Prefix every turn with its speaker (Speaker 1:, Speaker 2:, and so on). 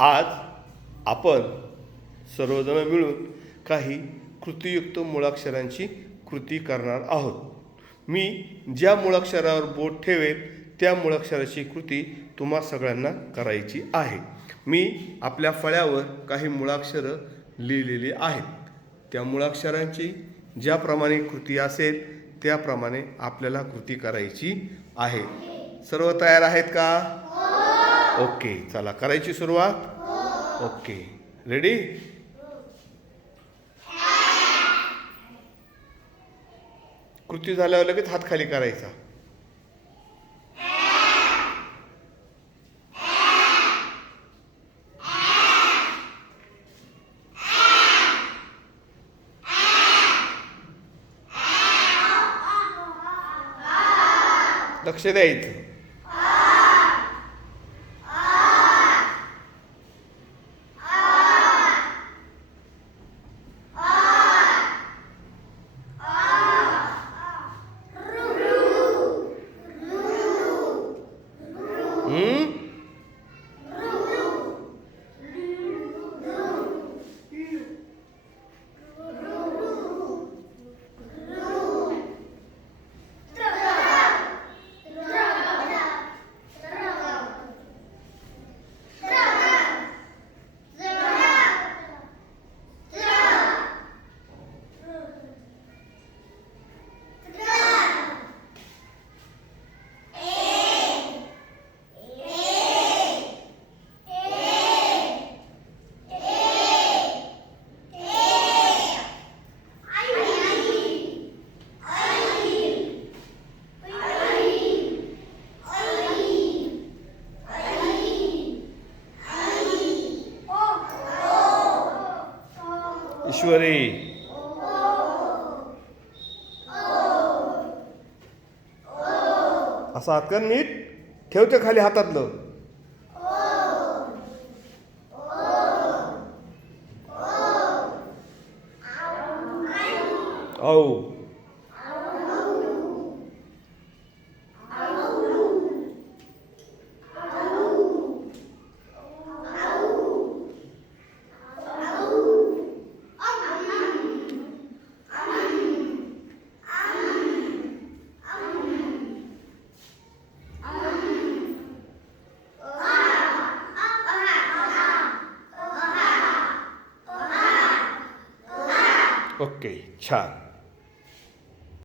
Speaker 1: आज आपण सर्वजण मिळून काही कृतीयुक्त मुळाक्षरांची कृती करणार आहोत. मी ज्या मुळाक्षरावर बोट ठेवेल त्या मुळाक्षराची कृती तुम्हा सगळ्यांना करायची आहे. मी आपल्या फळ्यावर काही मुळाक्षरं लिहिलेली आहेत. त्या मुळाक्षरांची ज्याप्रमाणे कृती असेल त्याप्रमाणे आपल्याला कृती करायची आहे. सर्व तयार आहेत का? ओके चला करायची सुरुवात? ओके रेडी कृती झाल्यावर लगेच हात खाली करायचा. लक्ष द्यायचं ಹ್ಞೂ ईश्वरी असा आतकर नीट ठेवते खाली हातातलं. औ. ओके छान